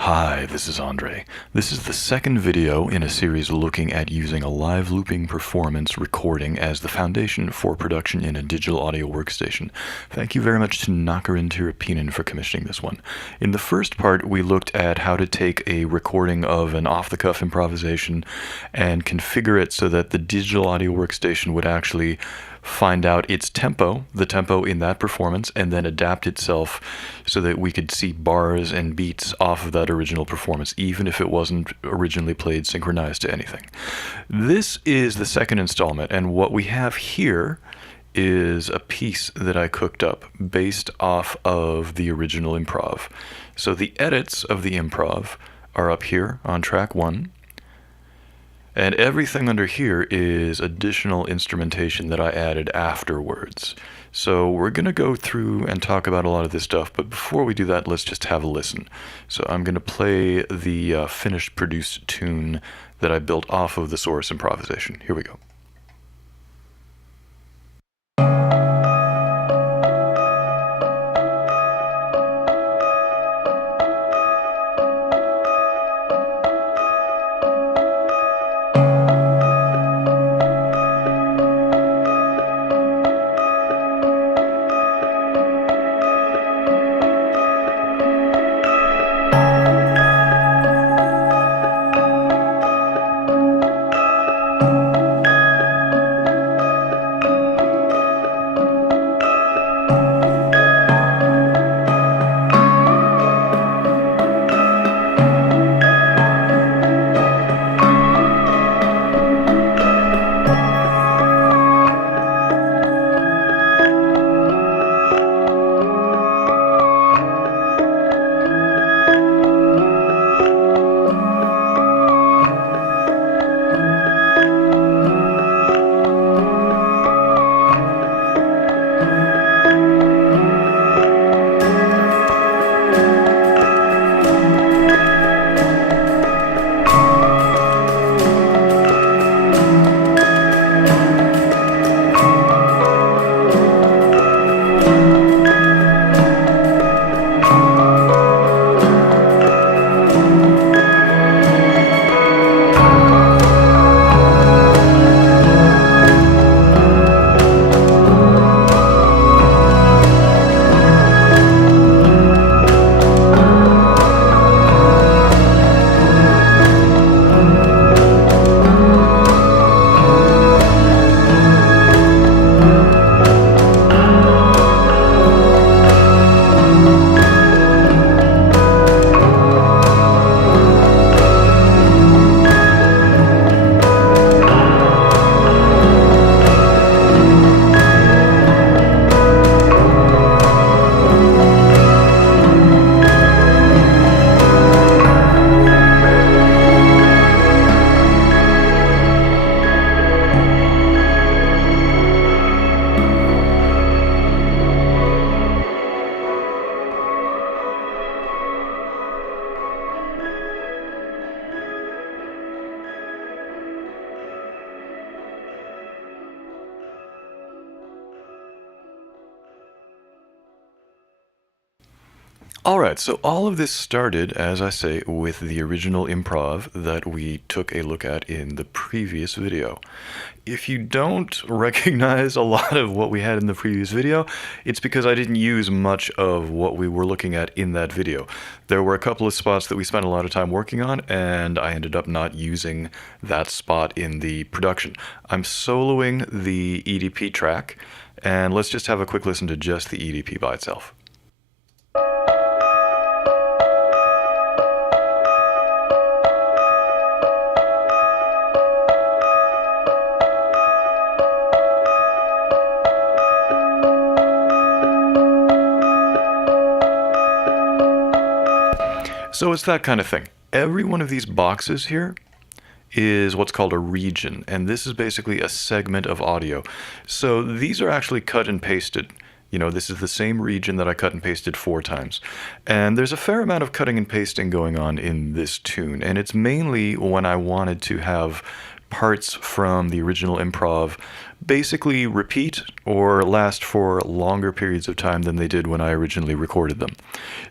Hi, this is Andre. This is the second video in a series looking at using a live looping performance recording as the foundation for production in a digital audio workstation. Thank you very much to Nakarin Teerapenun for commissioning this one. In the first part, we looked at how to take a recording of an off-the-cuff improvisation and configure it so that the digital audio workstation would actually find out its tempo, the tempo in that performance, and then adapt itself so that we could see bars and beats off of that original performance, even if it wasn't originally played synchronized to anything. This is the second installment, and what we have here is a piece that I cooked up based off of the original improv. So the edits of the improv are up here on track 1. And everything under here is additional instrumentation that I added afterwards. So we're going to go through and talk about a lot of this stuff, but before we do that, let's just have a listen. So I'm going to play the finished produced tune that I built off of the source improvisation. Here we go. Alright, so all of this started, as I say, with the original improv that we took a look at in the previous video. If you don't recognize a lot of what we had in the previous video, it's because I didn't use much of what we were looking at in that video. There were a couple of spots that we spent a lot of time working on, and I ended up not using that spot in the production. I'm soloing the EDP track, and let's just have a quick listen to just the EDP by itself. So it's that kind of thing. Every one of these boxes here is what's called a region, and this is basically a segment of audio. So these are actually cut and pasted. You know, this is the same region that I cut and pasted 4 times. And there's a fair amount of cutting and pasting going on in this tune, and it's mainly when I wanted to have parts from the original improv basically repeat or last for longer periods of time than they did when I originally recorded them.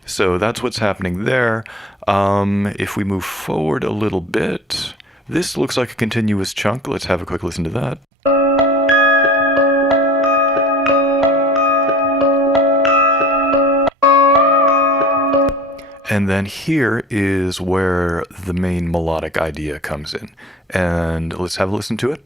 So that's what's happening there. If we move forward a little bit, this looks like a continuous chunk. Let's have a quick listen to that. And then here is where the main melodic idea comes in. And let's have a listen to it.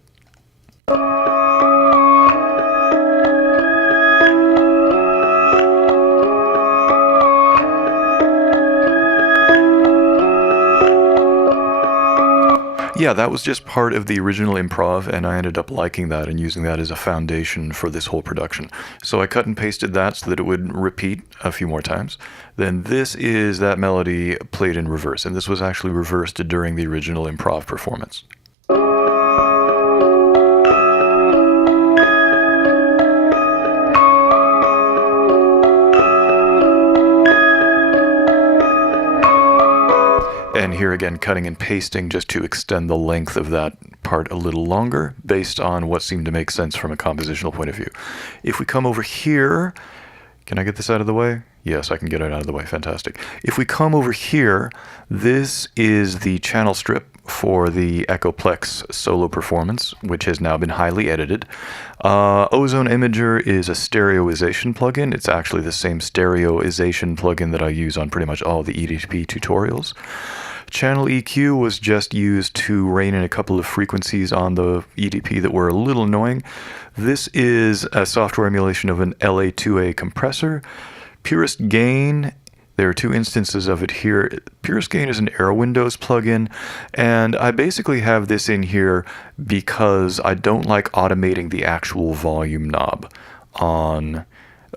Yeah, that was just part of the original improv, and I ended up liking that and using that as a foundation for this whole production. So I cut and pasted that so that it would repeat a few more times. Then this is that melody played in reverse, and this was actually reversed during the original improv performance. And here again, cutting and pasting just to extend the length of that part a little longer based on what seemed to make sense from a compositional point of view. If we come over here, can I get this out of the way? Yes, I can get it out of the way. Fantastic. If we come over here, this is the channel strip for the Echoplex solo performance, which has now been highly edited. Ozone Imager is a stereoization plugin. It's actually the same stereoization plugin that I use on pretty much all the EDP tutorials. Channel EQ was just used to rein in a couple of frequencies on the EDP that were a little annoying. This is a software emulation of an LA2A compressor. Purest Gain, there are two instances of it here. Purest Gain is an Air Windows plugin, and I basically have this in here because I don't like automating the actual volume knob on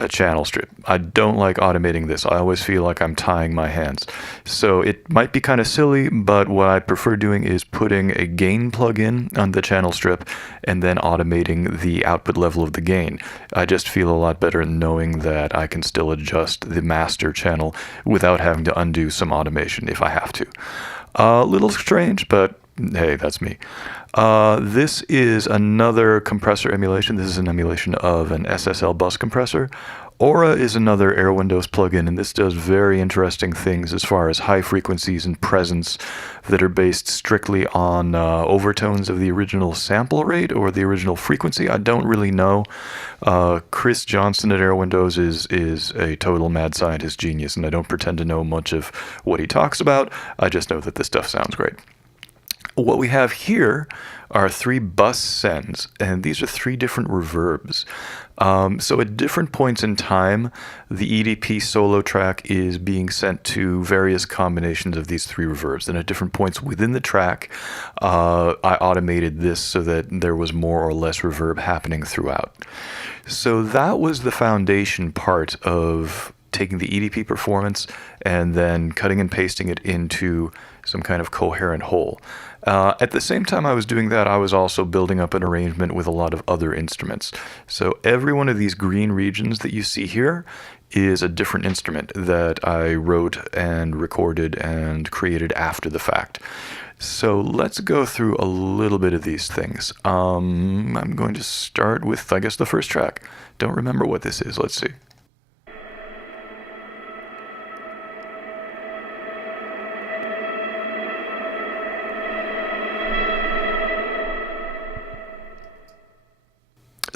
a channel strip. I don't like automating this. I always feel like I'm tying my hands. So it might be kind of silly, but what I prefer doing is putting a gain plugin on the channel strip and then automating the output level of the gain. I just feel a lot better knowing that I can still adjust the master channel without having to undo some automation if I have to. A little strange, but hey, that's me. This is another compressor emulation. This is an emulation of an SSL bus compressor. Aura is another Air Windows plugin, and this does very interesting things as far as high frequencies and presence that are based strictly on overtones of the original sample rate or the original frequency. I don't really know. Chris Johnson at Air Windows is a total mad scientist genius, and I don't pretend to know much of what he talks about. I just know that this stuff sounds great. What we have here are 3 bus sends, and these are 3 different reverbs. So at different points in time, the EDP solo track is being sent to various combinations of these 3 reverbs. And at different points within the track, I automated this so that there was more or less reverb happening throughout. So that was the foundation part of taking the EDP performance and then cutting and pasting it into some kind of coherent whole. At the same time I was doing that, I was also building up an arrangement with a lot of other instruments. So every one of these green regions that you see here is a different instrument that I wrote and recorded and created after the fact. So let's go through a little bit of these things. I'm going to start with, I guess, the first track. Don't remember what this is. Let's see.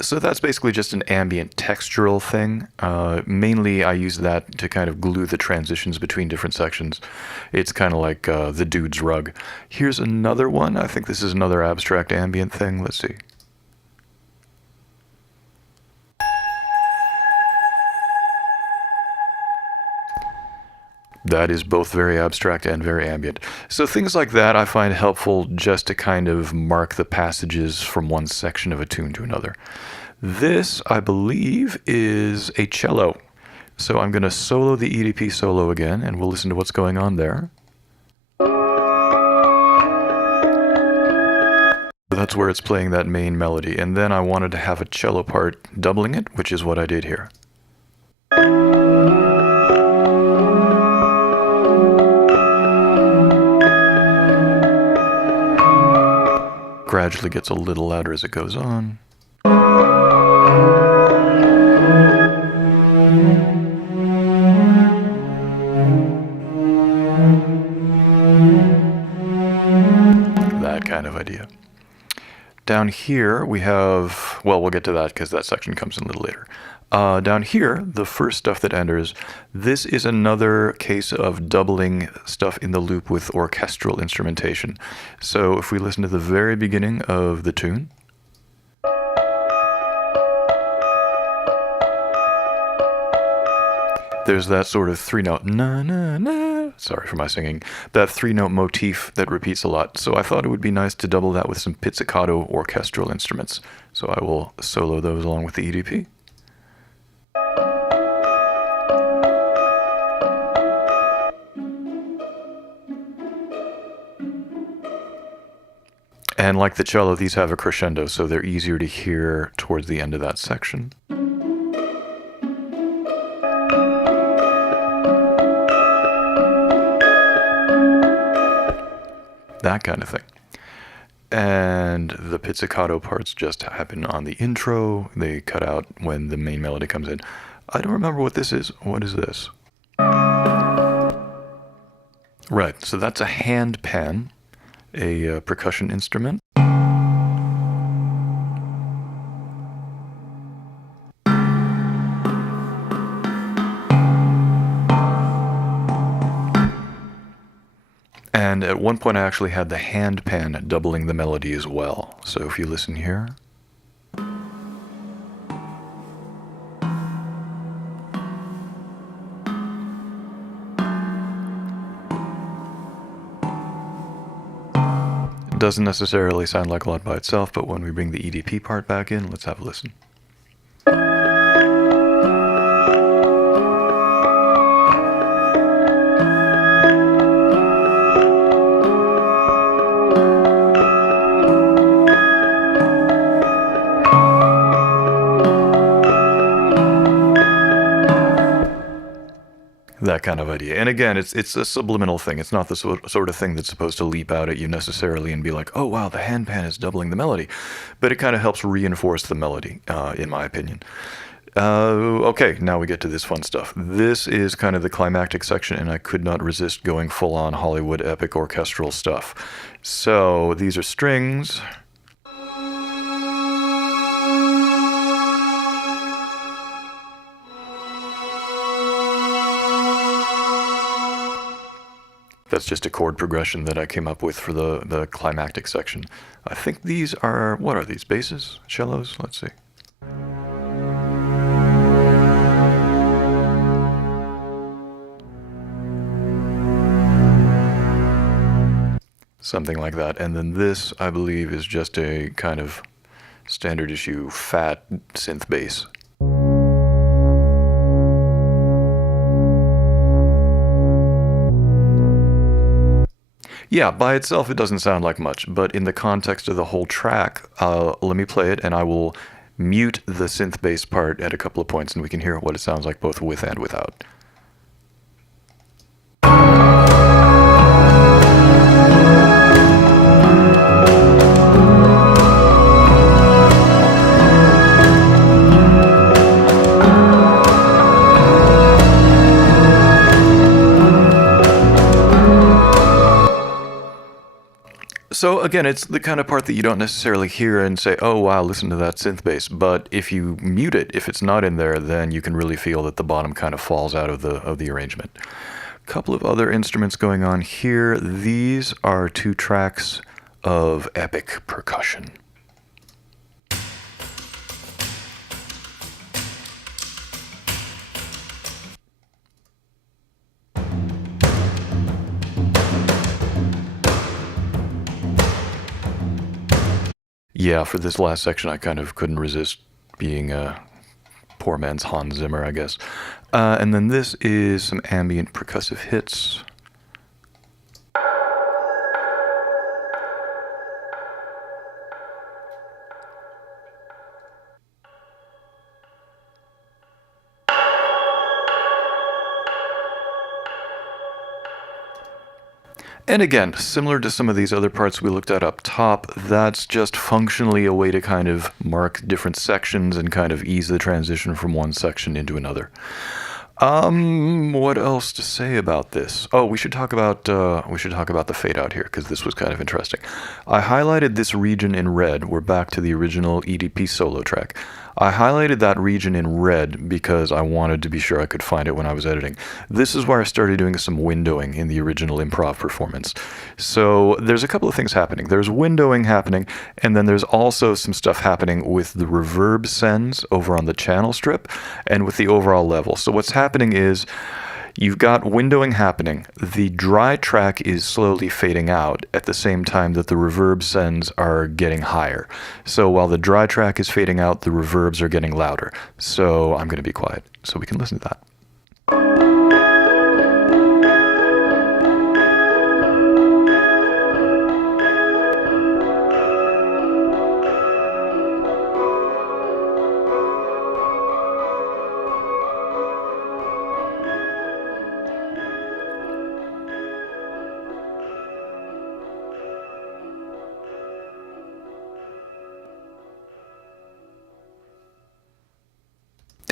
So that's basically just an ambient textural thing. Mainly I use that to kind of glue the transitions between different sections. It's kind of like the dude's rug. Here's another one. I think this is another abstract ambient thing. Let's see. That is both very abstract and very ambient. So things like that I find helpful just to kind of mark the passages from one section of a tune to another. This, I believe, is a cello. So I'm going to solo the EDP solo again, and we'll listen to what's going on there. That's where it's playing that main melody. And then I wanted to have a cello part doubling it, which is what I did here. gradually gets a little louder as it goes on. That kind of idea. Down here we have, well, we'll get to that because that section comes in a little later. Down here, the first stuff that enters, this is another case of doubling stuff in the loop with orchestral instrumentation. So if we listen to the very beginning of the tune, there's that sort of three-note na na na, sorry for my singing, that three-note motif that repeats a lot. So I thought it would be nice to double that with some pizzicato orchestral instruments. So I will solo those along with the EDP. And like the cello, these have a crescendo, so they're easier to hear towards the end of that section. That kind of thing. And the pizzicato parts just happen on the intro. They cut out when the main melody comes in. I don't remember what this is. What is this? Right, so that's a hand pan, a percussion instrument. And at one point I actually had the hand pan doubling the melody as well. So if you listen here. It doesn't necessarily sound like a lot by itself, but when we bring the EDP part back in, let's have a listen. That kind of idea. And again, it's a subliminal thing. It's not the sort of thing that's supposed to leap out at you necessarily and be like, oh wow, the hand pan is doubling the melody. But it kind of helps reinforce the melody, in my opinion. Okay, now we get to this fun stuff. This is kind of the climactic section, and I could not resist going full-on Hollywood epic orchestral stuff. So these are strings. That's just a chord progression that I came up with for the climactic section. I think these are, what are these, basses? Cellos? Let's see. Something like that. And then this, I believe, is just a kind of standard issue fat synth bass. Yeah, by itself it doesn't sound like much, but in the context of the whole track, let me play it and I will mute the synth bass part at a couple of points and we can hear what it sounds like both with and without. So again, it's the kind of part that you don't necessarily hear and say, oh wow, listen to that synth bass. But if you mute it, if it's not in there, then you can really feel that the bottom kind of falls out of the arrangement. A couple of other instruments going on here. These are 2 tracks of epic percussion. Yeah, for this last section, I kind of couldn't resist being a poor man's Hans Zimmer, I guess. And then this is some ambient percussive hits. And again, similar to some of these other parts we looked at up top, that's just functionally a way to kind of mark different sections and kind of ease the transition from one section into another. What else to say about this? Oh, we should talk about the fade out here, because this was kind of interesting. I highlighted this region in red. We're back to the original EDP solo track. I highlighted that region in red because I wanted to be sure I could find it when I was editing. This is where I started doing some windowing in the original improv performance. So there's a couple of things happening. There's windowing happening, and then there's also some stuff happening with the reverb sends over on the channel strip and with the overall level. So what's happening is you've got windowing happening. The dry track is slowly fading out at the same time that the reverb sends are getting higher. So while the dry track is fading out, the reverbs are getting louder. So I'm going to be quiet so we can listen to that.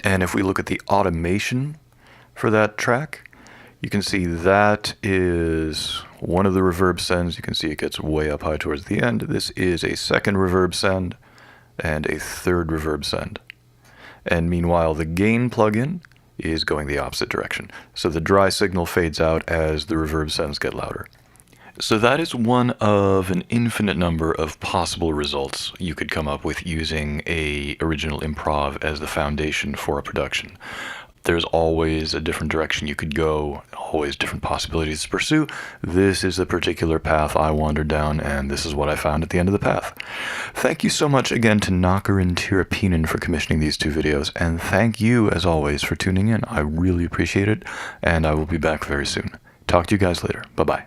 And if we look at the automation for that track, you can see that is one of the reverb sends. You can see it gets way up high towards the end. This is a second reverb send and a third reverb send. And meanwhile, the gain plugin is going the opposite direction. So the dry signal fades out as the reverb sends get louder. So that is one of an infinite number of possible results you could come up with using a original improv as the foundation for a production. There's always a different direction you could go, always different possibilities to pursue. This is the particular path I wandered down, and this is what I found at the end of the path. Thank you so much again to Nakarin Teerapenun for commissioning these two videos, and thank you, as always, for tuning in. I really appreciate it, and I will be back very soon. Talk to you guys later. Bye-bye.